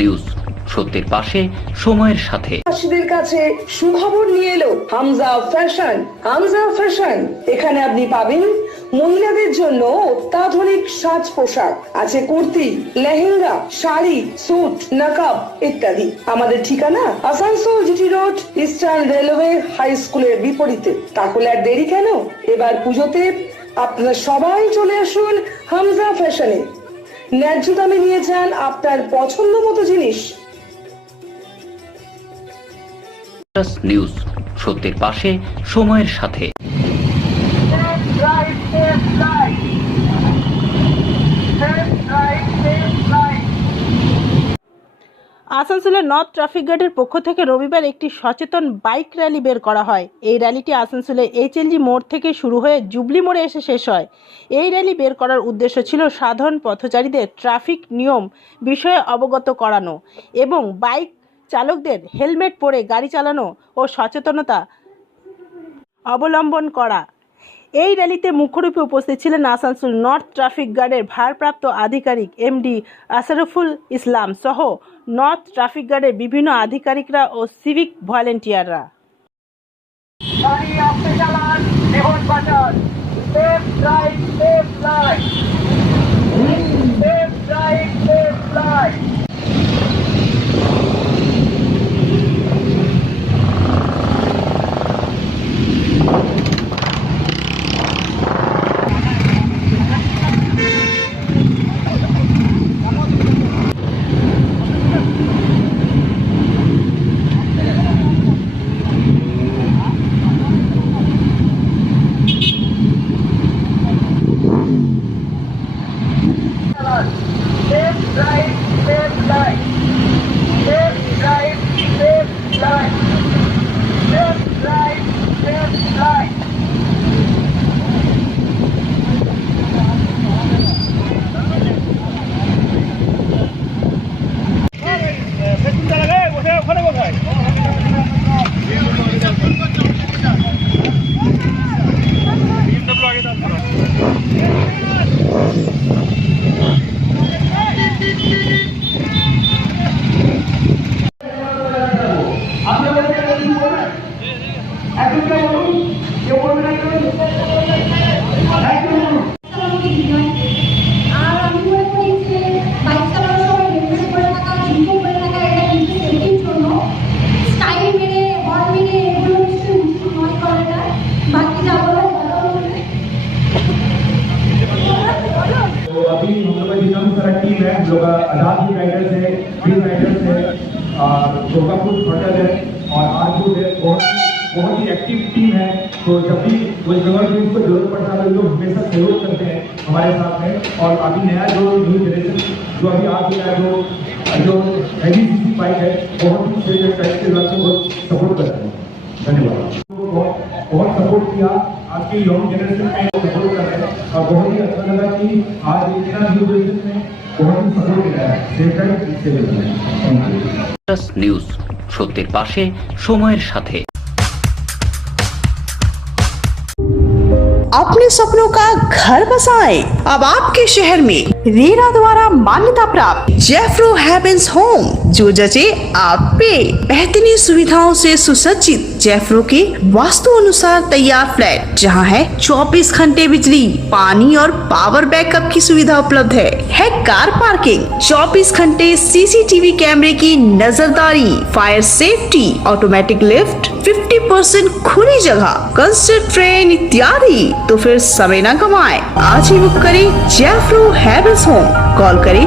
News, সত্যের পাশে সময়ের সাথে। চাষিদের কাছে সুখবর নিয়ে এলো হামজা ফ্যাশন। হামজা ফ্যাশন, এখানে আপনি পাবেন মহিলাদের জন্য অত্যাধুনিক সাজ পোশাক, আছে কুর্তি, লেহেঙ্গা, শাড়ি, স্যুট, নকাব ইত্যাদি। আমাদের ঠিকানা Asansol GT road, eastern railway high স্কুলের বিপরীতে। তাহলে আর দেরি কেন, এবার পুজোতে আপনারা সবাই চলে আসুন হামজা ফ্যাশনে। ন্যায্য দামে নিয়ে যান আপনার পছন্দ মতো জিনিস। নিউজ, সত্যের পাশে সময়ের সাথে। আসানসোলের নর্থ ট্রাফিক গার্ডের পক্ষ থেকে রবিবার একটি সচেতন বাইক র্যালি বের করা হয়। এই র্যালিটি আসানসোলের HLG মোড় থেকে শুরু হয়ে জুবলি মোড়ে এসে শেষ হয়। এই র্যালি বের করার উদ্দেশ্য ছিল সাধারণ পথচারীদের ট্রাফিক নিয়ম বিষয়ে অবগত করানো এবং বাইক চালকদের হেলমেট পরে গাড়ি চালানো ও সচেতনতা অবলম্বন করা। এই র্যালিতে মুখ্যরূপে উপস্থিত ছিলেন আসানসোল নর্থ ট্রাফিক গার্ডের ভারপ্রাপ্ত আধিকারিক MD আশরাফুল ইসলাম সহ নর্থ ট্রাফিক গার্ডের বিভিন্ন আধিকারিকরা ও সিভিক ভলেন্টিয়াররা। टीम है, हम लोग आजाद ही राइडर्स है, फ्री राइडर्स है और गोगापुर होटल है और आरबुड है। बहुत ही एक्टिव टीम है। तो जब भी वेस्ट बंगाल टीम को जरूरत पड़ता है लोग हमेशा सहयोग करते हैं हमारे साथ में। और अभी नया जो न्यू जनरेशन जो अभी आ गया है, जो हैवी सीसी बाइक है, बहुत ही टाइप के लोग बहुत सपोर्ट कर रहे हैं। धन्यवाद। बहुत सपोर्ट किया, आज की यंग जनरेशन में सपोर्ट कर रहे हैं और बहुत ही अच्छा लगा कि आज इतना न्यू जनरेशन में बहुत ही सपोर्ट मिला है। নিউজ, সত্যের পাশে সময়ের সাথে। अपने सपनों का घर बसाएं। अब आपके शहर में रेरा द्वारा मान्यता प्राप्त जेफ्रो हेवेंस होम, जो जचे आप पे। बेहतरीन सुविधाओं से सुसज्जित जेफ्रो के वास्तु अनुसार तैयार फ्लैट, जहां है 24 घंटे बिजली, पानी और पावर बैकअप की सुविधा उपलब्ध है कार पार्किंग, 24 घंटे CCTV कैमरे की नजरदारी, फायर सेफ्टी, ऑटोमेटिक लिफ्ट, 50% खुली जगह, कंस्ट्रक्ट ट्रेन इत्यादि। तो फिर समय न गवाएं, आज ही बुक करें जेफ्रो हेवेंस होम। कॉल करें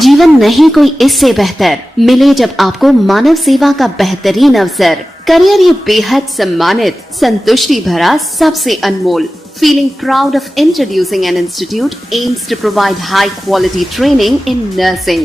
जीवन नहीं कोई इससे बेहतर मिले जब आपको मानव सेवा का बेहतरीन अवसर। करियर ये बेहद सम्मानित, संतुष्टि भरा, सबसे अनमोल। Feeling proud of introducing an institute aims to provide high quality training in nursing.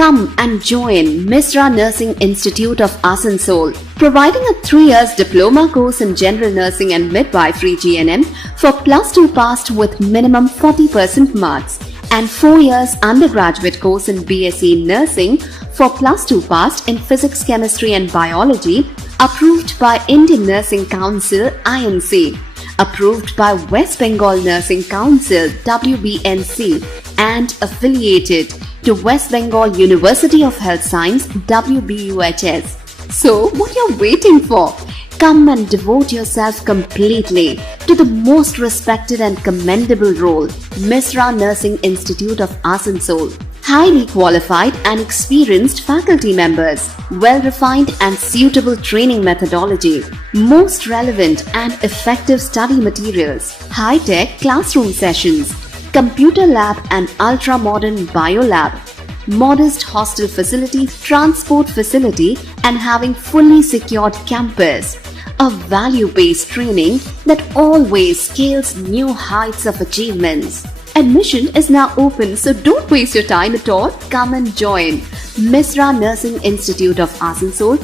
Come and join Misra Nursing Institute of Asansol, providing a 3 years diploma course in general nursing and midwifery GNM for +2 passed with minimum 40% marks, and 4 years undergraduate course in BSc nursing for +2 passed in physics, chemistry and biology, approved by Indian Nursing Council INC, approved by West Bengal Nursing Council WBNC and affiliated to West Bengal University of Health Science WBUHS. So what you're waiting for? Come and devote yourself completely to the most respected and commendable role, Misra Nursing Institute of Asansol. Highly qualified and experienced faculty members, well-refined and suitable training methodology, most relevant and effective study materials, high-tech classroom sessions, computer lab and ultra-modern biolab, modest hostel facility, transport facility and having fully secured campus. A value-based training that always scales new heights of achievements. Admission is now open, so don't waste your time at all. Come and join Misra Nursing Institute of Asansol,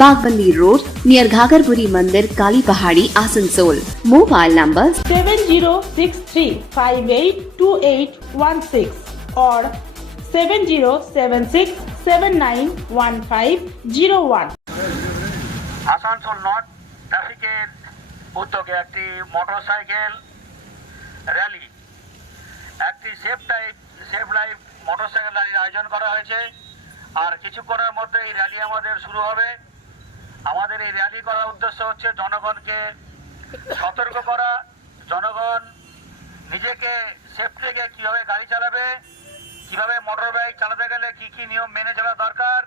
Bagbandi Road near Ghagarpuri Mandir, Kali Pahadi, Asansol. Mobile numbers 7063582816 or 7076791501. Asansol north ট্রাফিকের উদ্যোগে একটি motorcycle rally, একটি safe life motorcycle র্যালির আয়োজন করা হয়েছে। আর কিছুক্ষণের মধ্যে এই র্যালি আমাদের শুরু হবে। আমাদের এই র্যালি করার উদ্দেশ্য হচ্ছে জনগণকে সতর্ক করা, জনগণ নিজেকে সেফটি রেখে কীভাবে গাড়ি চালাবে, কীভাবে মোটর বাইক চালাতে গেলে কী কী নিয়ম মেনে চলা দরকার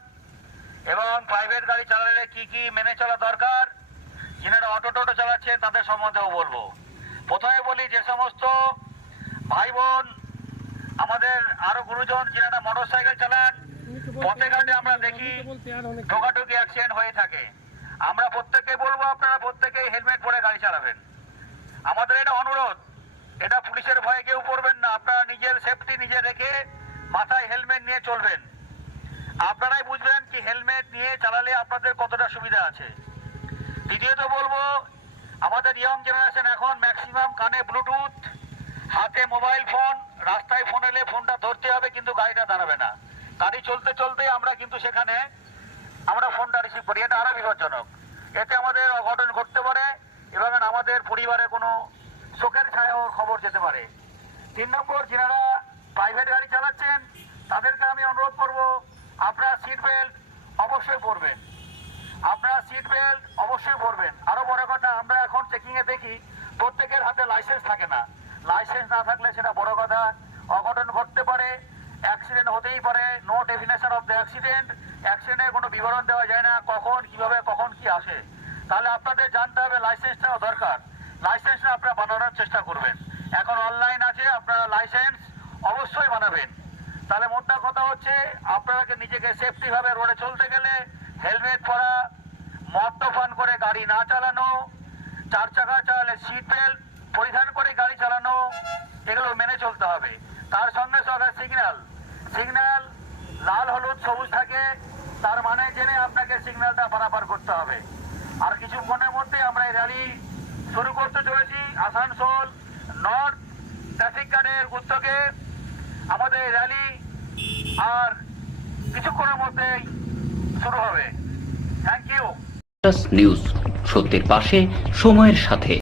এবং প্রাইভেট গাড়ি চালালে কী কী মেনে চলা দরকার, যিনারা অটো টোটো চালাচ্ছেন তাদের সম্বন্ধেও বলবো। প্রথমে বলি, যে সমস্ত ভাই বোন আমাদের আরো গুরুজন যিনারা মোটর সাইকেল চালান, পথে ঘাটে আমরা দেখি ঠোকাঠুকি অ্যাক্সিডেন্ট হয়ে থাকে। আমরা প্রত্যেককে বলবো, আপনারা প্রত্যেকেই হেলমেট পরে গাড়ি চালাবেন। আমাদের এটা অনুরোধ, এটা পুলিশের ভয়ে কেউ করবেন না। আপনারা নিজের সেফটি নিজে রেখে মাথায় হেলমেট নিয়ে চলবেন। আপনারাই বুঝবেন কি হেলমেট নিয়ে চালালে আপনাদের কতটা সুবিধা আছে। দ্বিতীয়ত বলবো, আমাদের ইয়ং জেনারেশন এখন ম্যাক্সিমাম কানে ব্লুটুথ, হাতে মোবাইল ফোন, রাস্তায় ফোন এলে ফোনটা ধরতে হবে কিন্তু গাড়িটা দাঁড়াবে না। গাড়ি চলতে চলতে আমরা কিন্তু সেখানে আমরা ফোনটা রিসিভ করি, এটা আরো বিপজ্জনক। এতে আমাদের অঘটন ঘটতে পারে এবং আমাদের পরিবারে কোনো শোকের ছায়াও খবর যেতে পারে। 3 নম্বর, যারা প্রাইভেট গাড়ি চালাচ্ছেন তাদেরকে আমি অনুরোধ করব, আপনারা সিট বেল্ট অবশ্যই পরবেন। আরো বড় কথা, আমরা এখন চেকিং এ দেখি প্রত্যেকের হাতে লাইসেন্স থাকে না। লাইসেন্স না থাকলে সেটা বড় কথা, অঘটন ঘটতে পারে, অ্যাক্সিডেন্ট হতেই পারে। নো ডেফিনেশন অফ দ্য অ্যাক্সিডেন্টের কোনো বিবরণ দেওয়া যায় না, কখন কিভাবে কখন কি আসে। তাহলে আপনাদের জানতে হবে লাইসেন্সটাও দরকার। লাইসেন্সটা আপনারা বানানোর চেষ্টা করবেন। এখন অনলাইন আছে, আপনারা লাইসেন্স অবশ্যই বানাবেন। তাহলে মোদ্দা কথা হচ্ছে, আপনাকে নিজেকে সেফটি ভাবে রোডে চলতে গেলে হেলমেট পরা, মদ্যপান করে গাড়ি না চালানো, 4 চাকা চালালে সিট বেল্ট পরিধান করে গাড়ি চালানো, এগুলো মেনে চলতে হবে। তার সঙ্গে সঙ্গে সিগন্যাল লাল হলুদ সবুজ থাকে, তার মানে জেনে আপনাকে সিগন্যালটা পারাপার করতে হবে। আর কিছুক্ষণের মধ্যে আমরা এই র্যালি শুরু করতে চলেছি। আসানসোল নর্থ ট্রাফিক গার্ডের উদ্যোগে আমাদের এই র্যালি আর কিছুক্ষণের মধ্যেই শুরু হবে। Thank you. নিউজ, সত্যের পাশে, সময়ের সাথে।